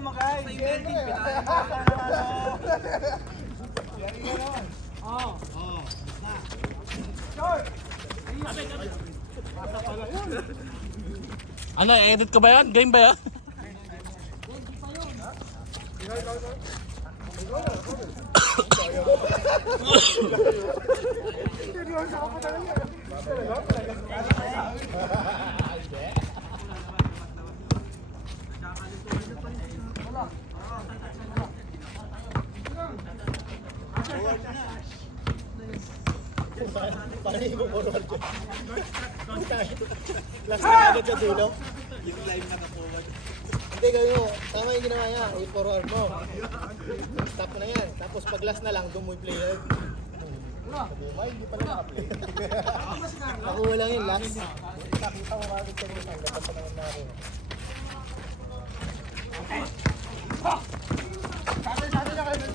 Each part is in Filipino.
naman guys. Sa Melvin, Ano, edit ka ba yan? Game ba yan? Paano yung forward ko? Last na agad sa dulo. Yung live naka-forward. Hindi kayo, tama yung ginawa niya. I-forward mo. Stop na yan. Tapos pag last na lang, doon mo i-player. Hindi pala naka-play. Nakuha lang yung last. Nakita mo makakit sa mga tangga. Basta naman na ako. Sabi na kayo.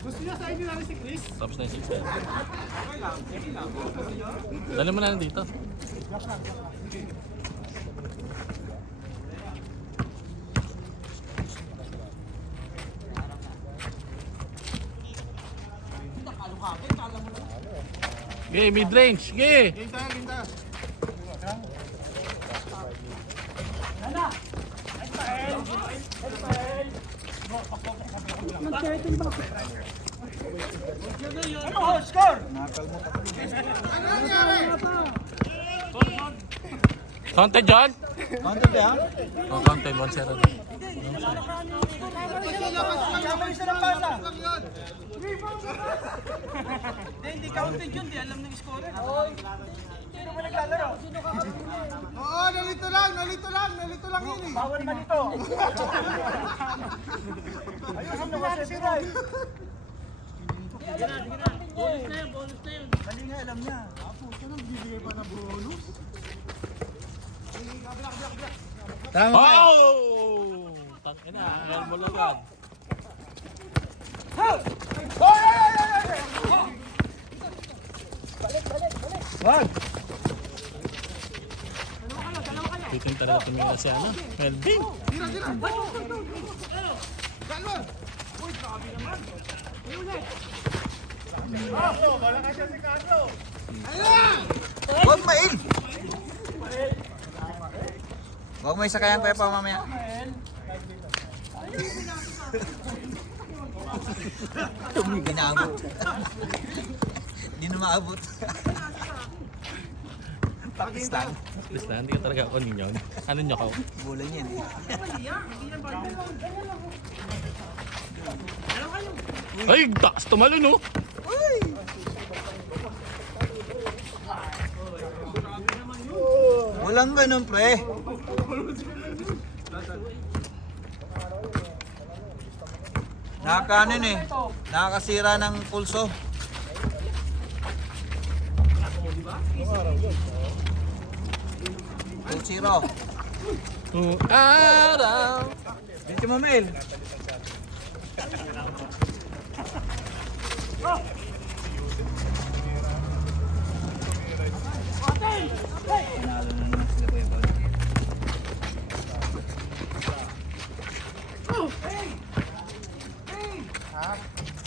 Gusto niya sa inyo namin si Chris? Tapos na yung 6. Dali mo na lang dito. Sige, mid-range. Sige. Game tayo, game tayo. Ano, score! Ano nangyari? Counted, John? Counted yan? Oh, counted. 1-0. Kasama yung sarang basa. Hindi counted yun, di alam ng scorer. Sino ba naglalaro? Oo, nalito lang yun eh. Bawal man ito. Ayusin mo kasi si Ray. Bonus na yun. Mali nga, alam niya. Puto nang bibigay pa ng bonus. Oh! Tangin na. Ayan mo lang yan. Wag! Bitin talaga tumingin si ano? Melvin. Tira! Galon! Uy, grabe naman! Carlo! Wala ka siya si Carlo! Ayun! Huwag mail! Huwag mo isakayan ko pa mamaya. Binago. Hindi na maabot. Pakistan. Basta, hindi ka talaga on yun. Ano nyo ka? Bulan yan eh. Ay, taas tumalo no? Walang ganun pre. Nakakanin eh. Nakakasira ng pulso. Zero. Araw. Dito mo, Mel.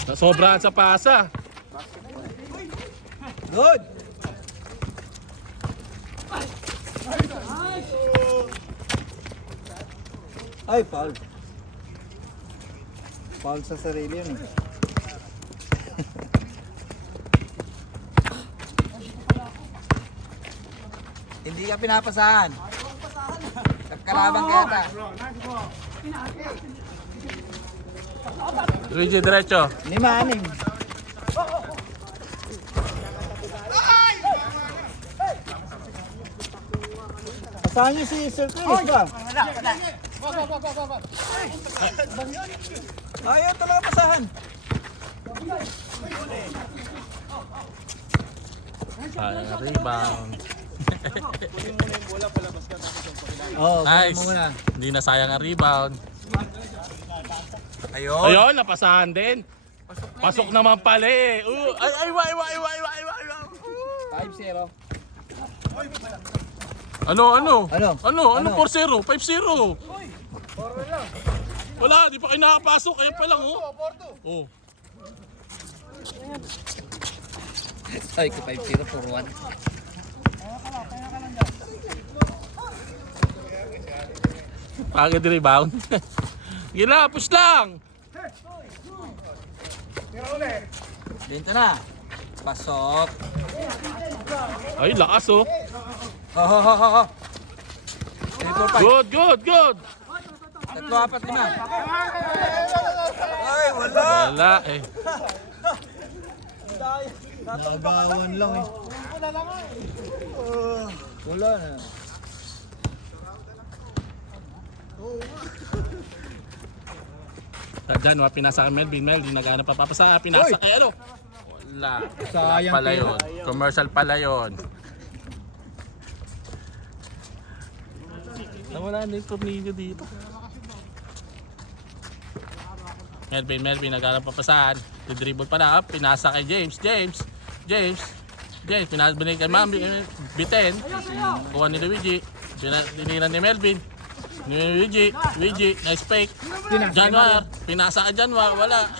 Nasobrahan sa pasa. Good. Ay, foul. Foul sa sarili yun eh. Hindi ka pinapasahan. Kalabang kaya ta. Luigi, diretso. 5-6. Pasahan niyo si Sir Chris ba? Ayaw talaga pasahan. Sayang ang rebound. Oh, Nice. mo na. Hindi na sayang ang rebound. Ayun. Ayun, napasahan din. Pasok naman pala eh. Ay, wa. 5-0. Ano? Ano? Ano 4-0? 5-0. Wala, di pa kayo nakapasok. Kaya pa lang, oh. Oh. Ay, 5-0 for 1. Agad rebound. Gila, push lang. Dito na. Pasok. Ay, lakas oh. Ho. 3, 4, 5. Good. 3, 4, 5. Ay, wala. Wala eh. Nakagawan lang eh. Wala na. Diyan, pinasa ka Melvin, naghanap pa papasa, pinasa. Ay, ano? Wala. Sayang Pala pera. yun. Commercial pala yun. Nawala na yung tornilyo dito. Melvin, naghanap papasahan. Dribble pa na, pinasa kay James, binigay kay Mami, Biten. Kuha ni Luigi. Tinira ni Melvin. Luigi, nice fake. Januar, pinasa ka Januar, wala.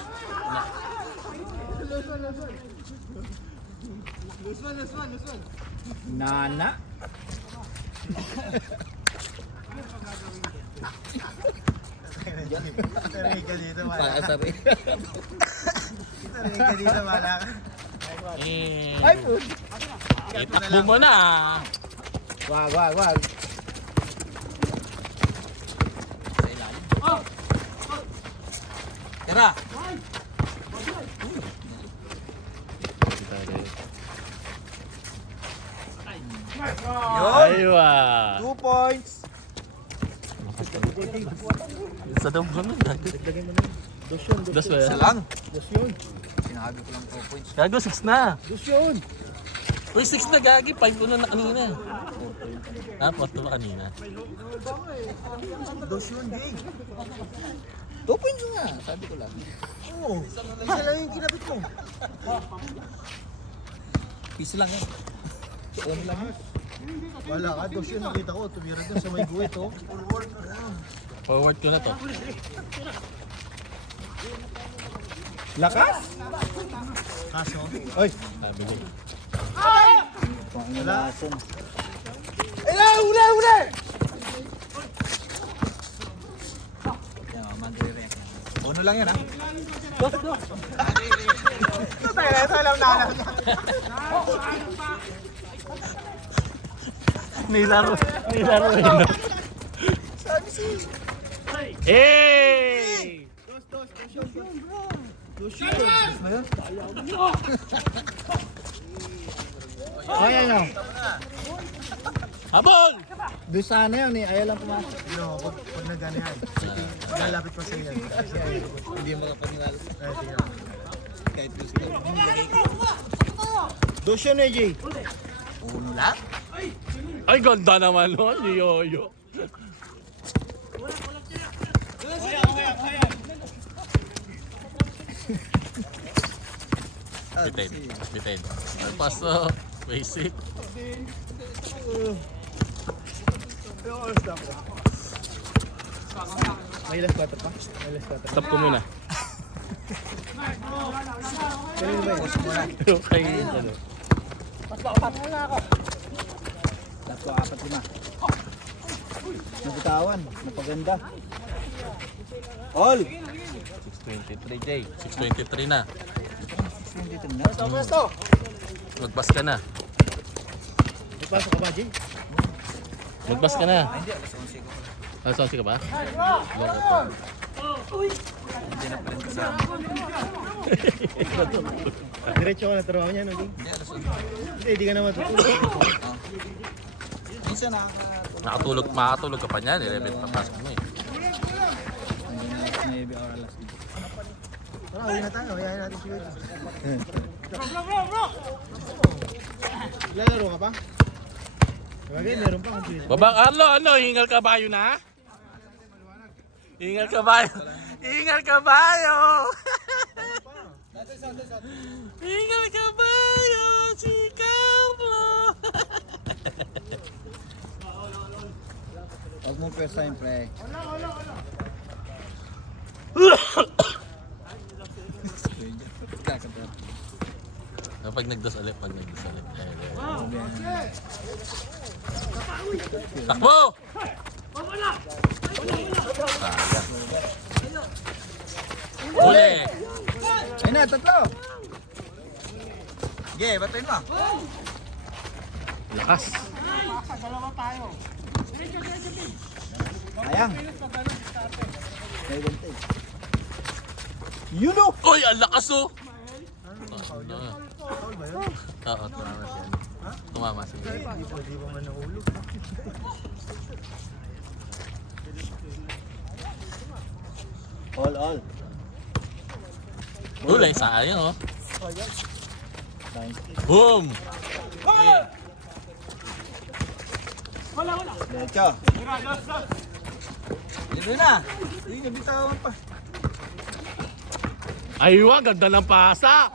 Nana. Taray ka dito, wala ka. Paasari. Taray ka dito, wala ka. Itakbo mo na. Wag. Tara. Aywa. 2 points. Sa daw ganun. Das ba? Isa lang. Dos yun. Sinabi ko lang 2 points. Gago, 6 na. Dos yun. Uy, 6 na gagi. 5 ulo na kanina. Ah, 4 ba kanina? Dos yun, Big. 2 points nga. Sabi ko lang. Oo. Isa lang yung kinapit mo. Piso lang yan. Ano lang yun. Wala ka, dos yun. Nakita ko. Tumira dun sa may guwit, oh. Forward ko na to. Lakas? Kaso? Oy! Sabi ko. Wala. Uli! Yan, mandre. Ano lang yan, ha? Ito, alam na. Nilaro yun. Hey! Dos yun. Ay, ano? Habol! Doon sana yun eh. Ayaw lang pumasok. No, pag nagana yan. Lalapit pa sa yan. Kasi ayaw ko. Hindi makapangal. Ay, tingnan. Kahit gusto. Dos yun eh, Jay. Uno lang? Ay, ganda naman nun, ni Yoyo. Bitin. Paso, basic. May last quarter pa? May last quarter. Stop ko muna. Kanino ba yun? Okay, ano. Tatlo, 4, 5. Nabitawan. Napaganda. All! 623 Jay. 623 na. 23 na. Pasto! Magbas ka na. Ipasok ka ba, Jay? Magbas ka na. Hindi, alas 11 ko. Alas 11 ka ba? Hindi na pala kasama. Diretso ka na trabaho niya, no, Jay? Hindi, alas 11. Hindi ka naman tutulog. Minsan Makatulog ka pa niyan. 11 papasok mo eh. hindi na alas 9 or alas 10. Tara, uwi na tayo. Hayain natin si Yoyo. Lalaro ka pa? Bagay, meron pa akong pili. Babang Arlo, hingal kabayo na? Hingal kabayo. Ingal kabayo! Ingal kabayo! Si Carlo! Huwag mo first time, pre. Kakatat. Pag nagdasalit. Takbo! Huli! Ayun na, tatlo. Sige, batayin mo. Lakas! Ayang. Yun o! Uy! Ang lakas oh! Oo, tumama siya. Tumama siya. Hindi pa man nahulog. All. Huli! Sayang oh! Boom! Lecho. Libre na. Hindi na bitawan pa. Aywa! Ganda ng pasa!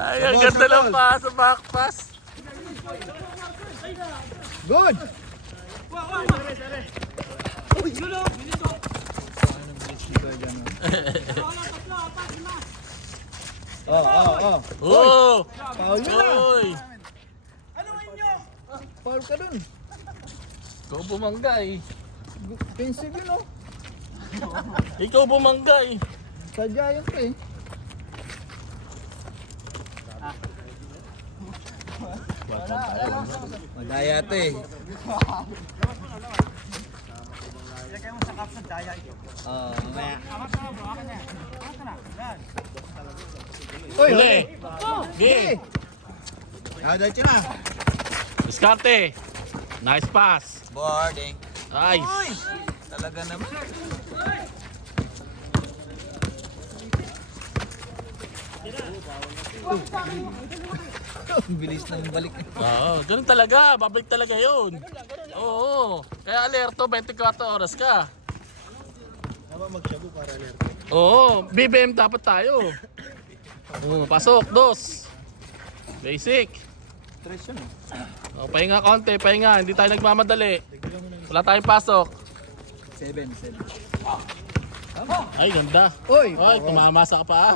Ay, ang ganda ng pasa, backpass! Good! Oh. Oh! Foul yun na. Uy! Foul ka dun. Ikaw bumanggay. Pensive yun o. Ikaw bumanggay. Sadya yun pa eh. Madaya to eh. Ilagay mo sa kapsa daya ito. Oo, mamaya. Huli! Game! Diretso na. Diskarte! Nice pass! Boarding. Nice! Talaga naman. Ang bilis na yung balik. Oo, ganun talaga. Babalik talaga yun. Oo. Kaya alerto, 24 oras ka. Tama magshabu para alerto. Oo, BBM dapat tayo. Oo, pasok, dos. Basic. Tres yun. O, pahinga konti, pahinga. Hindi tayo nagmamadali. Wala tayong pasok. 7. Ay, ganda. Uy! Ay, tumamasa ka pa.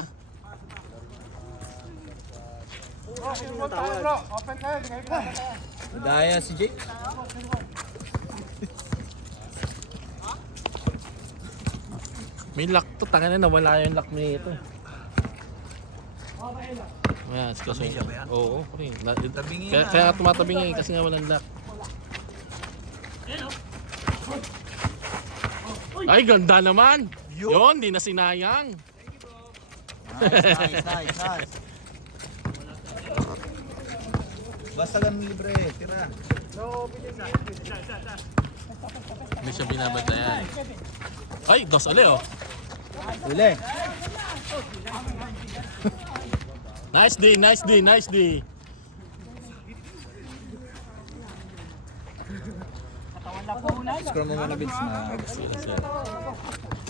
Madaya si Jake. May lock to. Tanga na, nawala yung lock nito. Ayan, kasi. Oo, okay. Tabingin Kaya, na. kaya nga tumatabingin kasi nga walang lock. Ay, ganda naman. Yun, di na sinayang. Nice. Basta ganun libre, tira. Hindi siya binabantayan. Ay, dos ali oh. Uli. Nice D. Scroll mo muna, Vince,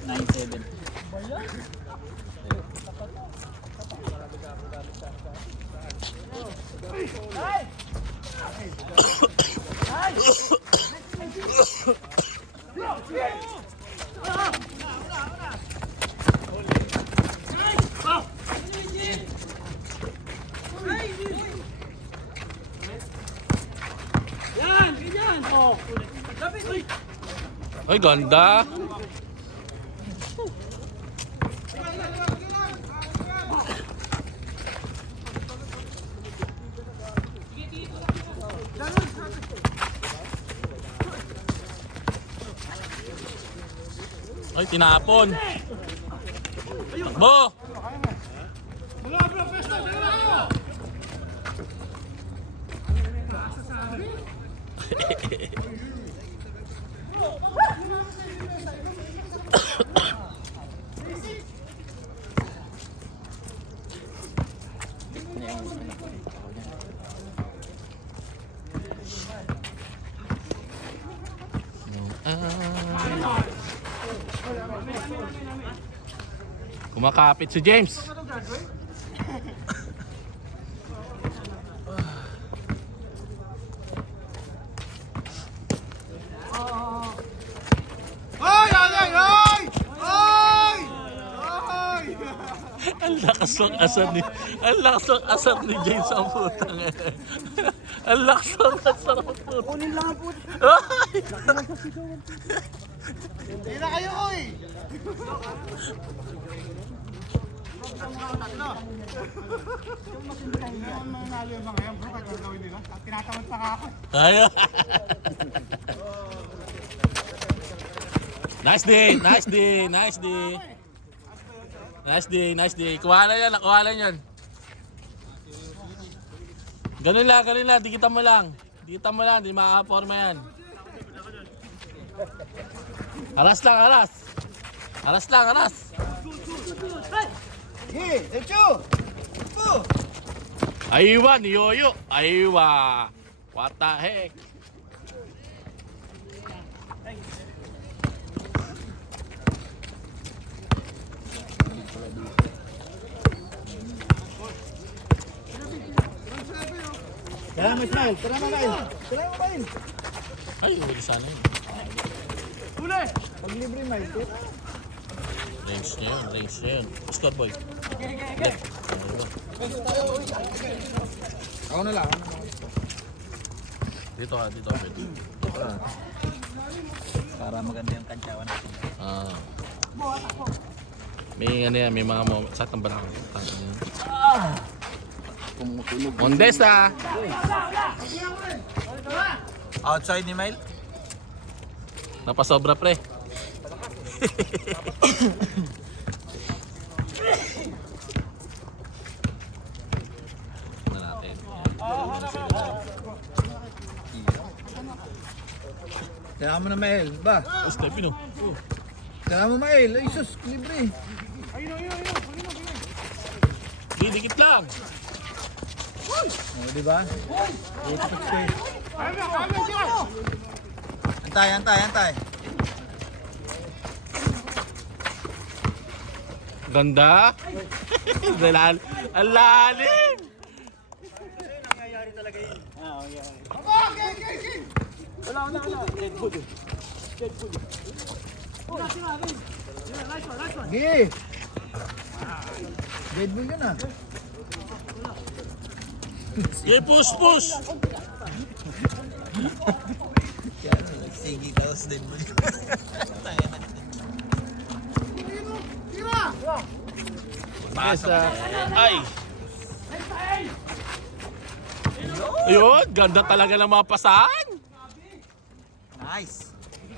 na 9-7. Ay, ganda. Ay, tinapon. Takbo! Kumakapit si James. Ay! Ay! Ay! Ay! Ay! Ang lakas ng asar ni James ang putang. Ang lakas ng asar ang putang. Kunin lang ang puto. Hindi na kayo, oy! Manalo yung mga yan, bro. Kahit gagawin nila. Tinatamad pa ako. Ayaw. Nice day, nice day, nice day. Nice day, nice day. Kuha na yan. Ganun lang, dikitan mo lang. Di makakaporma yan. Aras lang, aras. Aras lang, aras. Hey, Echo! Po! Aywa, ni Yoyo. Aywa. What the heck? Tara mo, Ismael! Tara mo, Mail! Tara mo, Mail! Ay, wala sana yun. Pag libre, Mail. Range niya yun. Score boy. Ako na lang. Dito ka, pwede. Para maganda yung kantsawan natin. May ano yan, may mga sa tambalang. Mondesa! Outside ni Mail? Napasobra pre. Na natin. Tara mo na, Mail. Ba? Stepino. Tara mo, Mail. Ay, sus, libre. Dikit lang. O, diba? Antay. Ganda. Ang lalim. Sige. Dead bull ka na. Yeah, push. Sige, tapos din mo. Pasa. Ay. Ayun, ganda talaga ng mga pasahan. Nice!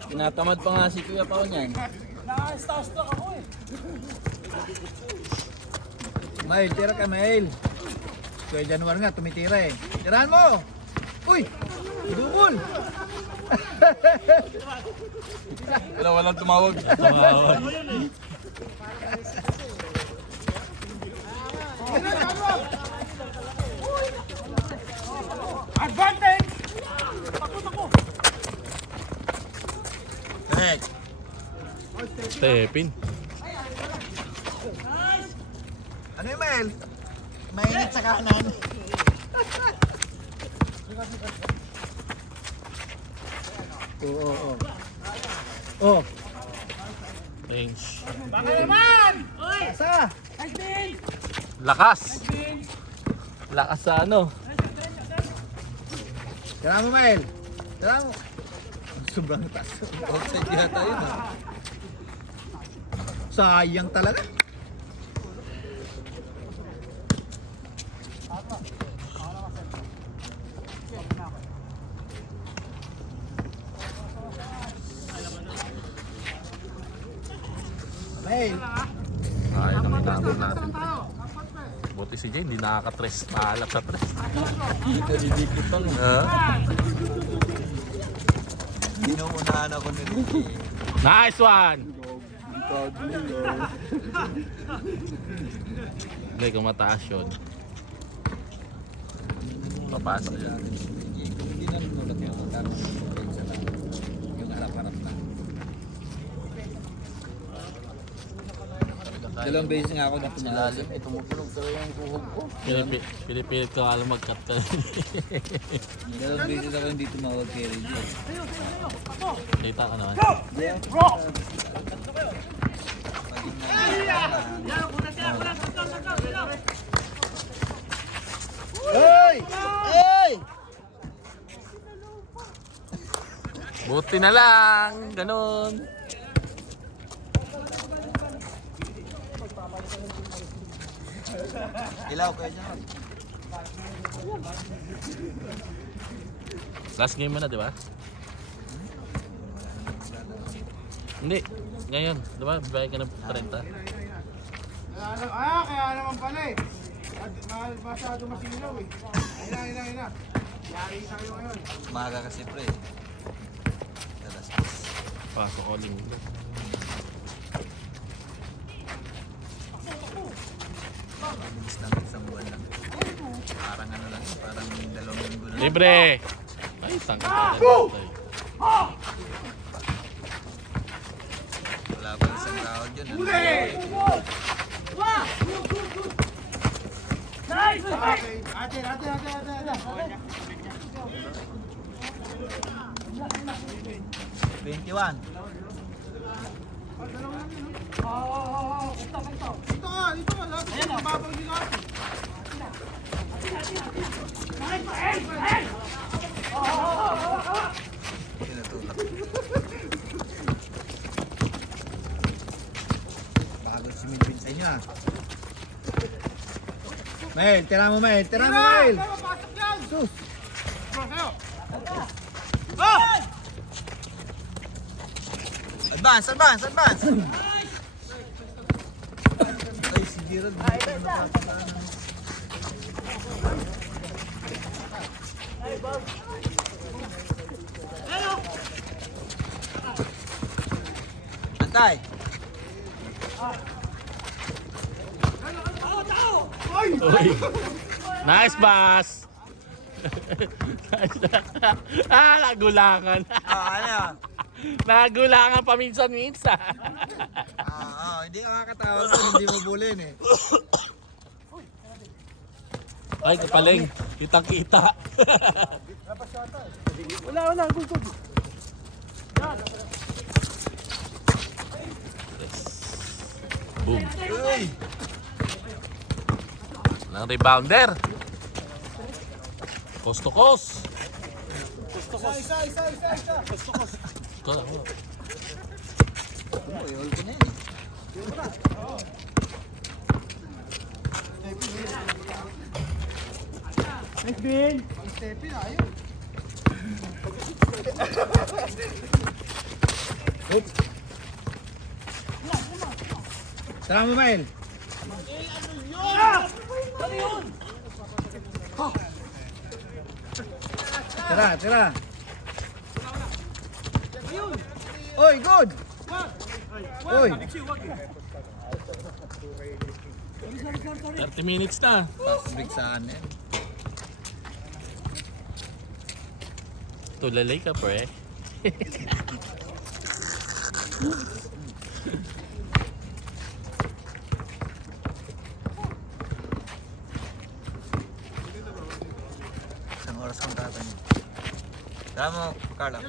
Tinatamad pa nga si Kuya Pao niyan. Na-starstruck ako eh. Mail, tira ka, Mail. Kuya Januar nga, tumitira eh. Tirahan mo! Uy! Dukol! Walang tumawag. Advantage! Correct. Stepin. Ano yung Mail? Mainit sa kanan. Oo. Oh. Range. Baka naman! Sa? Lakas. Lakas sa ano. Tira mo, Mail. Tira mo. Sobrang taas. Outside yata yun. Sayang talaga. Mail. Ayaw naman namin natin. Buti si Jay, hindi nakaka-tres. Mahalap sa tres. Nadidikit lang. Inuunahan ako ni Ricky. Nice one! Hindi, kung mataas yun. Papasok yan. Hindi na nunod yung magkakaroon ng difference lang. Yung harap-harap lang. Dalawang beses nga ako na pinalim. Eh, tumutulog talaga yung tuhog ko. Pinipilit ko alam mag-cut ka. Dalawang beses ako hindi tumawag kay Reggie. Kita ka naman. Hey! Hey! Buti na lang. Ganun. Ilaw kayo dyan. Last game mo na, di ba? Hindi. Ngayon. Di ba? Bibigay ka ng 30. Kaya naman pala eh. Masyado masinaw eh. Ayun na. Yari sa kayo ngayon. Umaga kasi pre. Alas Pasok ko linggo. Mabilis lang isang buwan lang. Parang ano lang, parang 2 linggo na. Libre! Ay, tangka ka na. Wala pa isang round yun. Ano? Ate. 21. Ito ka. Ayan o. Babaw nyo natin. Tinutulak. Bago si Milvin sa inyo ah. Mel, tira mo Mel. Pasok yan. Sus. Kayo. Advance. Ay, si Gerald. Antay. Uy! Nice pass! Nagulangan. Ano? Nagulangan paminsan-minsan. Hindi ka kakatawa kung hindi mo bulin eh. Ay, kapaling. Kitang-kita. Wala. Good. Boom. Ng rebounder. Coast to coast. Isa. Ito lang. All ko na yan eh. Stepin, ayun. Tara mo Mel. Tira. Oy, good. Oy. 30 minutes na. Fast break saan eh. Tulalay ka, pre. Isang oras kong tatay. Tara mo, Carla.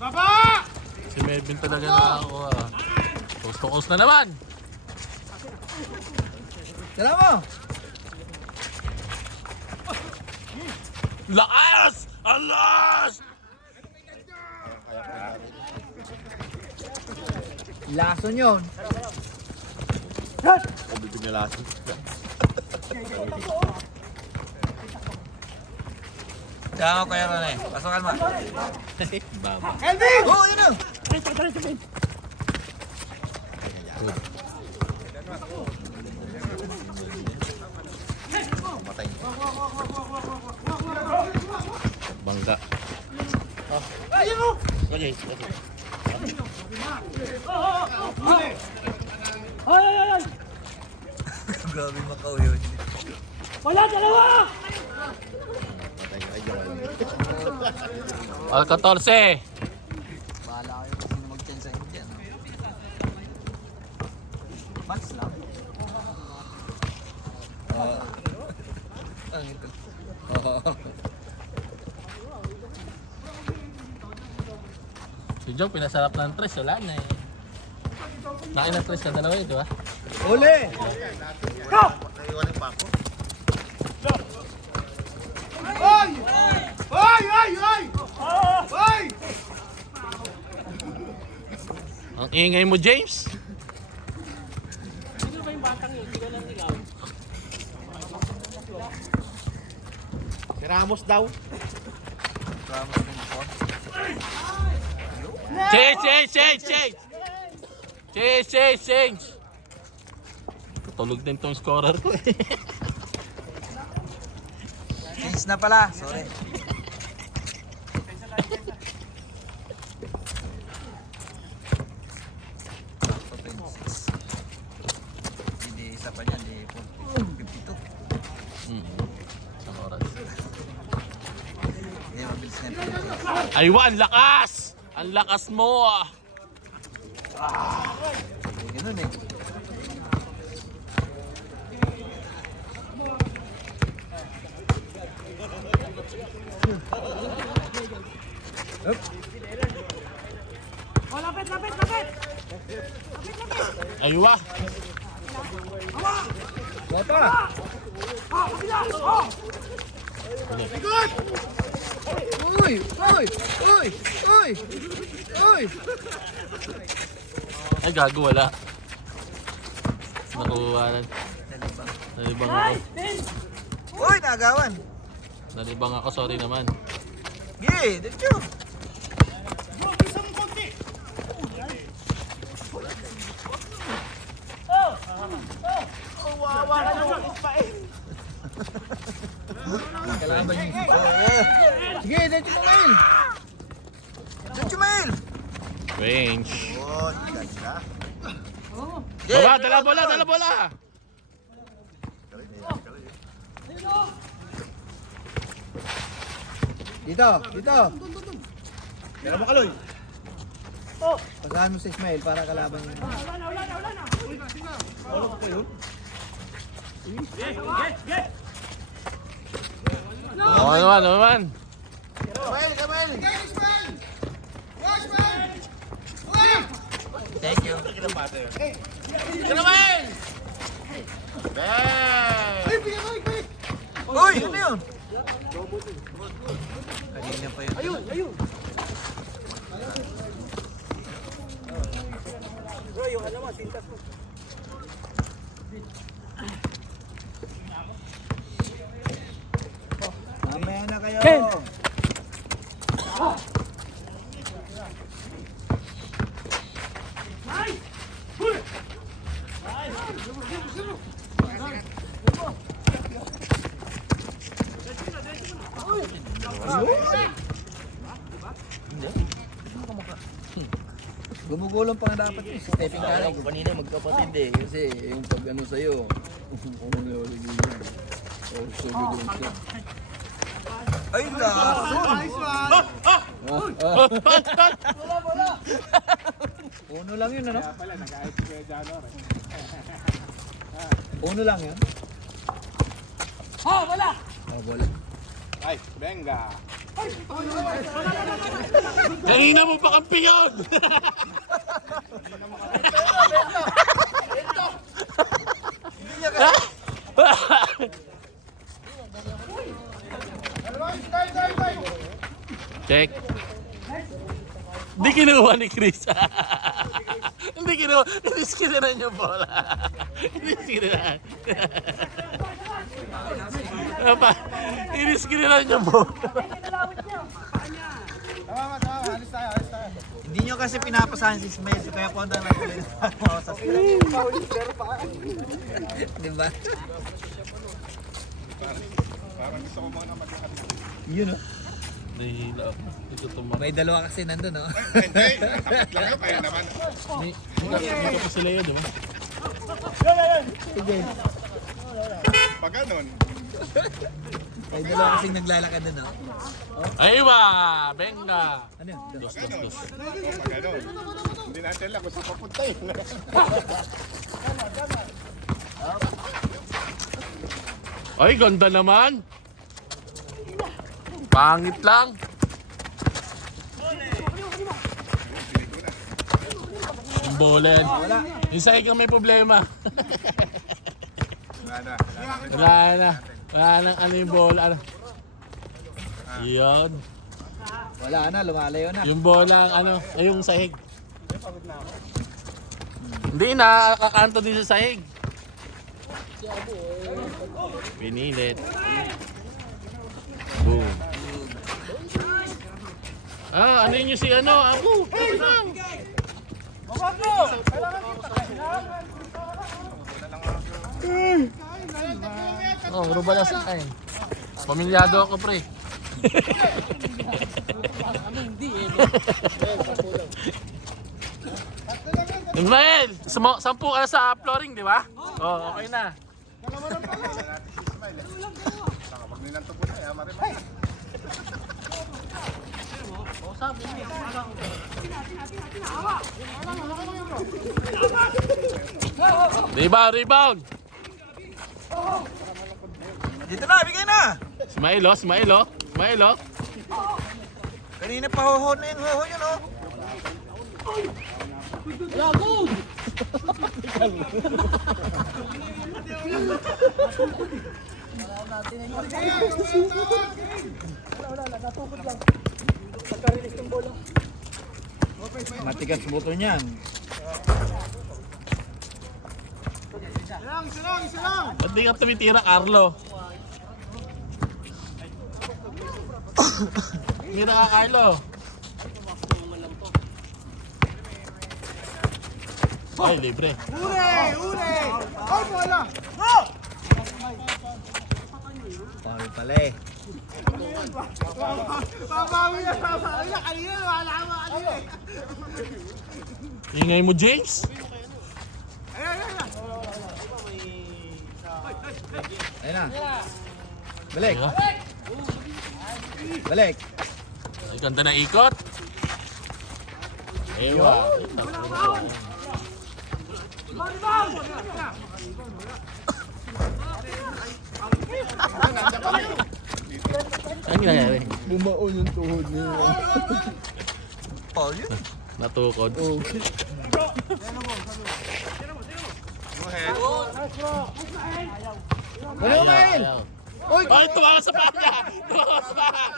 Baba! Si Melvin talaga nakakuha. Coast to coast na naman. Tara mo. Lakas! Alas! Lason yun. Bibig na lason. Tara mo, Kuya Ron eh. Pasokan mo. Baba. Elvin! Oh, yun o. Matay. Bangga. Ayun o! Okay. Ay! Grabe Macau yun. Wala, dalawa! Al 14. Bahala kayo kung sino mag-chance sa inyo dyan. Months lang. Ang ito. Si Joe, pinasarap ng tres. Wala na eh. Nakain ng tres na dalawa eh, di ba? Uli! Naiwanin pa ako. Oy! Oy! Oy! Oy! Oy! Ang ingay mo, James. Sino ba yung batang yun? Sino lang ikaw? Si Ramos daw. Ramos din ako. Change! Tutulog din tong scorer ko eh. Change na pala. Sorry. Sakto 26. Hindi isa pa niyan. Hindi 52. Ang oras. Hindi mabilis na yung 52. Aywa, ang lakas! Ang lakas mo ah! Ganun eh. Oh, lapit! Aywa! Bota! Ikot! Uy! Uy! Uy! Uy! Uy! Ay, gago, wala. Nakuha na. Nalibang ako. Uy, nagawan. Nalibang ako, sorry naman. Gee, dito. Kalaban niyo. Sige, dito mo ngayon. Dito, Mail. Range. Oh, ganda. Baba, dala bola! Dito. Kaya mo kaloy. Pasahan mo si Ismail para kalaban niyo. Ano naman? Thank you. Uy, ano yun? Kanina pa yun. Ayun. Mamaya na kayo. Gumugulong pa nga dapat yun. Stepping ka lang. Kanina magkapatid eh, kasi yung pag ano sa'yo, Ay, lason. Uno lang yun, ano? Uno lang yun? Oh, wala! Oh, bola. Kanina mo pa kampiyon! Check. Hindi kinuha ni Chris. Hindi kinuha. Iniskiniran yung bola. Iniskiniran. Iniskiniran yung bola. Tama, alis tayo. Hindi nyo kasi pinapasahan si Ismail, so kaya punta lang ulit sa diba? Yun, no? Nahihila ako. Ito tumak. May dalawa kasi nandun, no? Dito pa sila yun, diba? Pag ganon, May dalawa kasing naglalakad doon, no? Aywa! Benga! Ano yun? Dos. pag ganon. Hindi natin alam kung saan papunta yun. Ay, ganda naman. Pangit lang. Yung bolen. Yung sahig ang may problema. Wala na. Wala nang ano yung bola. Ano. Yun. Wala na, lumalayo na. Yung bola, ano, ay yung sahig. Hindi na, kakanto din sa sahig. Pinilit. Boom. Ah, ano yun yung si ano? Ako! Oh, ruba na sa akin. Pamilyado ako, pre. Ismael, 10 ka na sa flooring, di ba? Oh, okay na. Rebound! Dito na, bigay na! Smile oh. Kanina pa hoho na yung hoho yun, oh. Matigas buto niyan. Ba't di ka tumitira, Carlo? Mira ka, Carlo. Ay, libre. Paul pala eh. Ingay mo, James? Ayun na. Balik. Ayun. Balik. Ay, ganda na ikot. Ewa. Ano nangyari? Bumaon yung tuhod niya. Paul yun. Natukod. Ayaw kain! Oy! Ay, tumakas sa paa niya! Tumakas sa paa!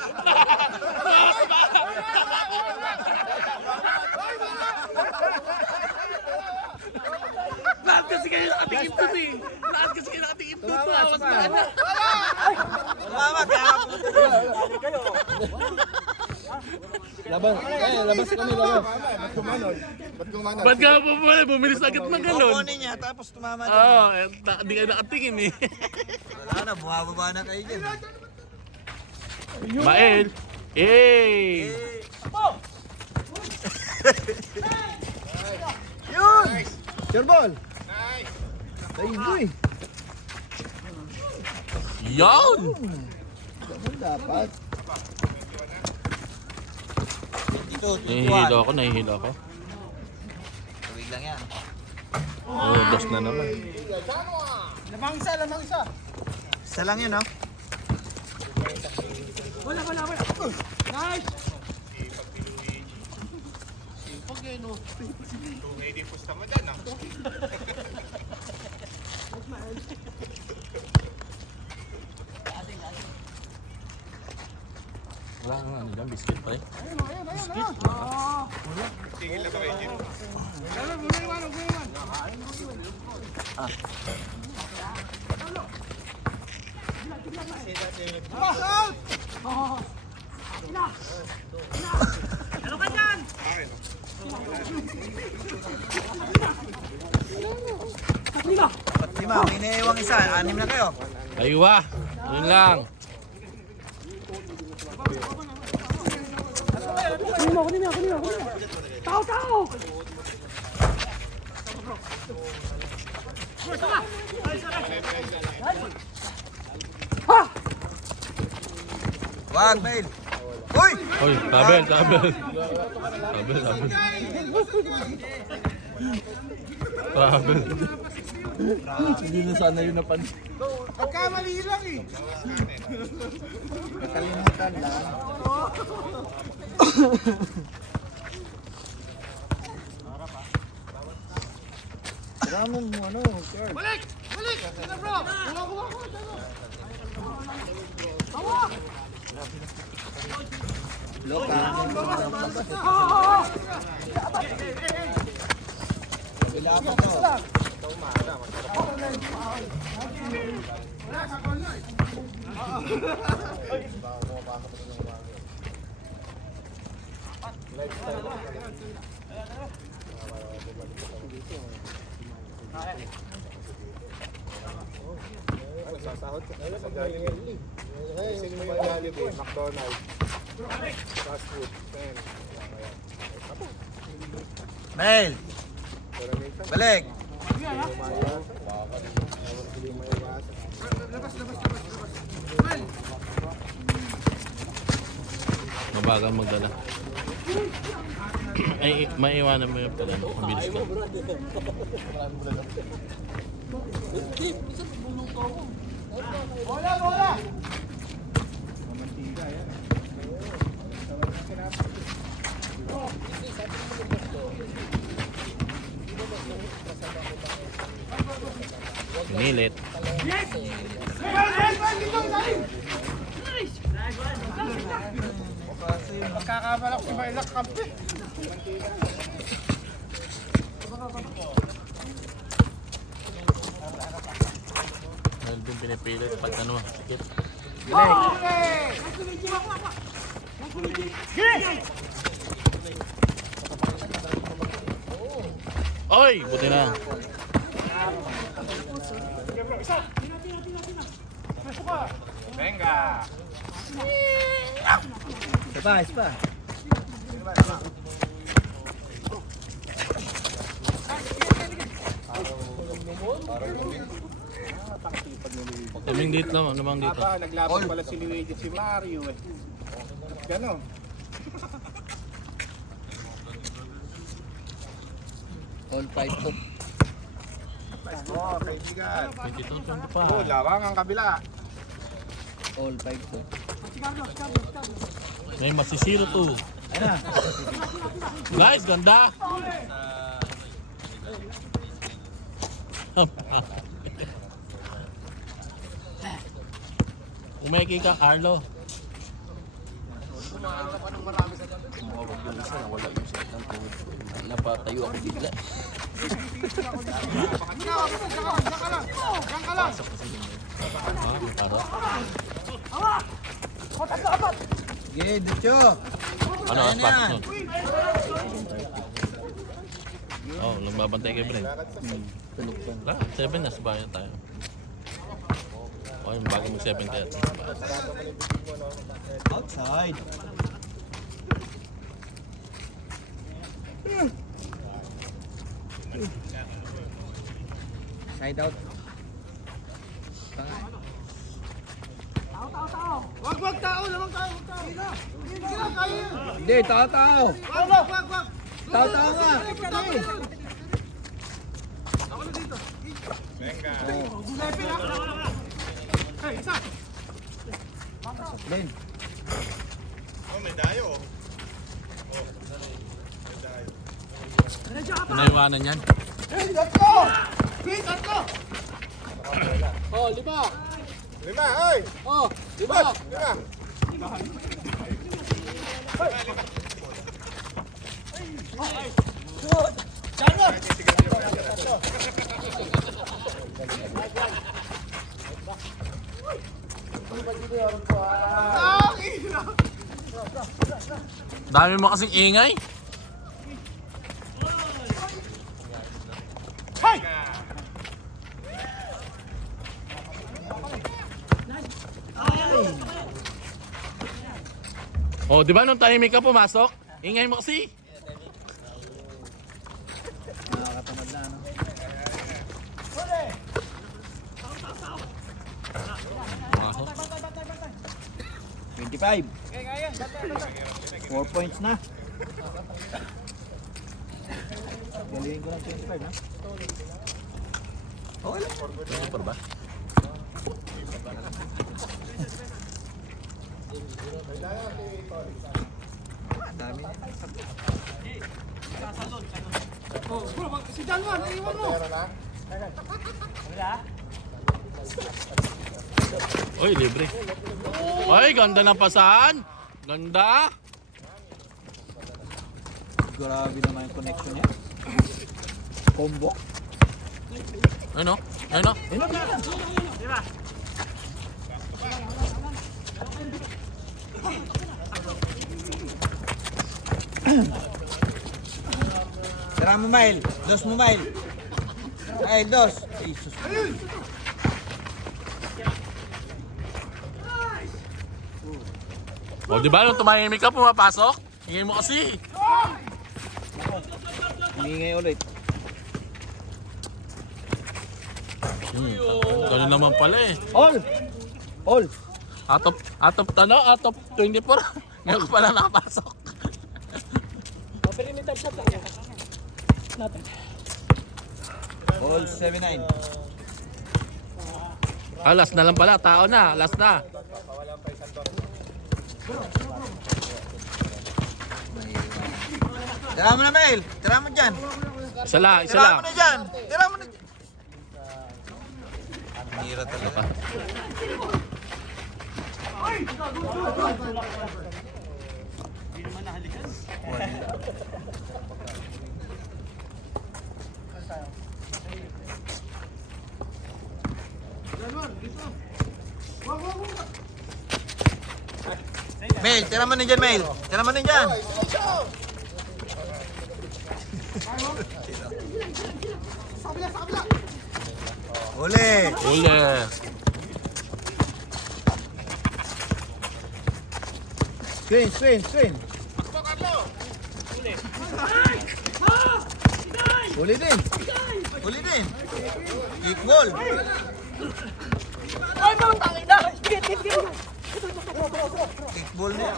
Tumakas sa paa! Lahat kasi kayo nakatingin doon eh! Lahat kasi kayo nakatingin doon! Tumakas sa paa niya! Mama, kaya Labas kami, labas. Ba't ka pa bumilis agad na gano'n? kukunin niya, tapos tumama niya. Oo, di kayo nakatingin eh. Wala na, bumababa na kayo dyan. Mael! Eh! Yun! Sure ball! Nice! Tayo eh. Yon! Ganun dapat. Nahihilo ako. Tawig lang yan. Oh, dos na naman. Lamang isa. Isa lang yun, oh. Wala. Nice! Wala nga ano dyan, biscuit pa eh. Tingin lang ba kayo dito? Lima, may naiwang isa. 6 na kayo. Aywa! Yun lang. Wag, Mail. Uy! Oy, tabel. Grabe. Hindi na sana yun napansin. Pagkamali lang eh. Nakalimutan lang. Ramon mo ano, Kurt. Balik! Balik! Ito bro! Kuha! Loka. Kabila pa to. Sasahod ka sa Jollibee. Isip mo yung Jollibee, McDonald's, fast food, man. Mel! Balik! Mabagal magdala. Ay, maiiwanan mo yung pala. Mabilis ka. Bola! Bola! Pinilit. Magkakabalak si Bailak kampi. Melvin pinipilit pag ano, sikit. Oy! Buti na. Venga! Isa pa. Kaming dito lang, ano bang dito? Aba, naglaban pala si Luigi at si Mario eh. Gano'n. All 5 to. Oh, kaibigan. 22, 20 pa. Oh, lawang ang kabila. All 5 to. May masisiro to. Guys, ganda! Umeki ka, Carlo. Napatayo ako bigla. Sige, Ducho. Ano, aspas nun? Oh, lumbabantay kayo, Bren. Wala, 7 na, sabayan tayo. Oh, yung bago mo 7 tayo. Outside. Side out. Wag tao! Lamang tao! Hindi na kaya! Hindi, tao. Wag! Tao nga. Ako na dito. Venga! Giuseppe na! Hey, isa! Ben. Oh, may dayo. Naiwanan yan. Hey, tatlo! Hey, tatlo! Oh, 5! Lima, oy! Oh, 5! Lima! Dami mo kasing ingay. Oh, di ba nung timing ka pumasok? Ingay mo kasi. Nakakatamad na, ano? Pumasok. 25. 4 points na. Galing ko ng 25, ha? Okay lang. 24 ba? Ang dami. Oh, bro, si Janwan, naiwan mo. Oy, libre. Oy, ganda ng pasahan. Ganda. Grabe naman yung connection niya. Combo. Ano? Ano? Tara mo, Mail. Dos mo, Mail. Ay, dos. Jesus. O, di ba nung tumahimik ka, pumapasok? Hingin mo kasi. Hingingay ulit. Ganun naman pala eh. All! All! Out of 24. Ngayon ko pala nakapasok. Perimeter shot lang yan. Natin. All 7-9. Ah, last na lang pala. Tao na. Last na. Tira mo na, Mail. Tira mo dyan. Isa lang. Tira mo na dyan. Tira mo na dyan. Hira talaga. Mail, tira mo na dyan, Mail. Tira mo na dyan. Uli. Uli. Swing! Uli din. Uli din. Kick ball. Ay, bang tangin na! Hit! Kick ball na.